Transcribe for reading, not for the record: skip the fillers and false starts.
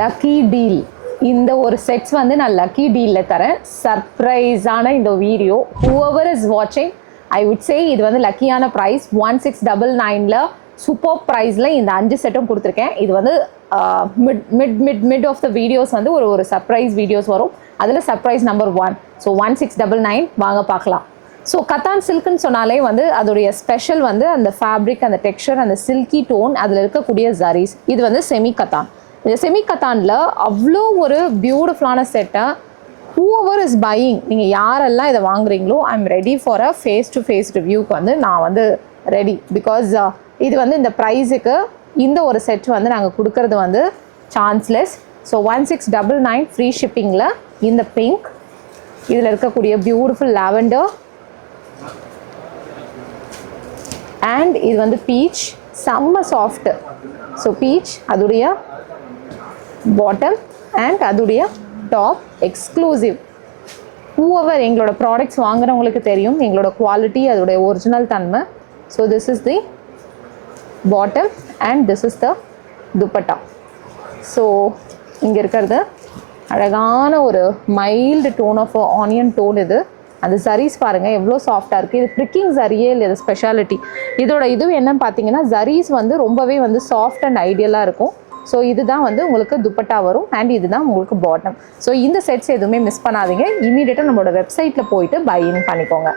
Lucky deal. இந்த ஒரு sets வந்து நான் லக்கி டீலில் தரேன். சர்ப்ரைஸான இந்த video whoever is watching I would say இது வந்து லக்கியான ப்ரைஸ் 1699ல் சூப்பர் ப்ரைஸில் இந்த 5 செட்டும் கொடுத்துருக்கேன். இது வந்து மிட் ஆஃப் த வீடியோஸ் வந்து ஒரு சர்ப்ரைஸ் வீடியோஸ் வரும். அதில் சர்ப்ரைஸ் நம்பர் 1. ஸோ 1699 வாங்க பார்க்கலாம். ஸோ கத்தான் சில்க்குன்னு சொன்னாலே வந்து அதோடைய ஸ்பெஷல் வந்து அந்த ஃபேப்ரிக், அந்த டெக்ஸ்சர், அந்த சில்கி டோன், அதில் இருக்கக்கூடிய ஜரீஸ். இது வந்து செமி கத்தான். இந்த செமி கத்தானில் அவ்வளோ ஒரு பியூட்டிஃபுல்லான செட்டை whoever is buying, நீங்கள் யாரெல்லாம் இதை வாங்குறீங்களோ I am ready for a face to face ரிவ்யூக்கு வந்து நான் வந்து ரெடி. பிகாஸ் இது வந்து இந்த ப்ரைஸுக்கு இந்த ஒரு செட் வந்து நாங்கள் கொடுக்கறது வந்து சான்ஸ்லெஸ். ஸோ 1699 ஃப்ரீ ஷிப்பிங்கில் இந்த பிங்க், இதில் இருக்கக்கூடிய பியூட்டிஃபுல் லாவெண்டர் அண்ட் இது வந்து பீச், செம்ம சாஃப்ட்டு. ஸோ பீச் அதோடைய பாட்டம் அண்ட் அதோடைய டாப் எக்ஸ்க்ளூசிவ். whoever எங்களோட ப்ராடக்ட்ஸ் வாங்குறவங்களுக்கு தெரியும் எங்களோட குவாலிட்டி, அதோடைய ஒரிஜினல் தன்மை. So this is the bottom and this is the dupatta. So இங்கே இருக்கிறது அழகான ஒரு mild tone of onion tone. இது அந்த ஜரீஸ் பாருங்கள் எவ்வளோ சாஃப்டாக இருக்குது. இது ப்ரிக்கிங் ஜரியே இல்லை, இது ஸ்பெஷாலிட்டி. இதோட இதுவும் என்னன்னு பார்த்தீங்கன்னா ஜரீஸ் வந்து ரொம்பவே வந்து சாஃப்ட் அண்ட் ஐடியலாக இருக்கும். ஸோ இதுதான் வந்து உங்களுக்கு துப்பட்டா வரும் அண்ட் இதுதான் உங்களுக்கு பாட்டம். ஸோ இந்த செட்ஸ் எதுவுமே மிஸ் பண்ணாதீங்க. இமீடியட்டாக நம்மளோட வெப்சைட்டில் போயிட்டு பை இன் பண்ணிக்கோங்க.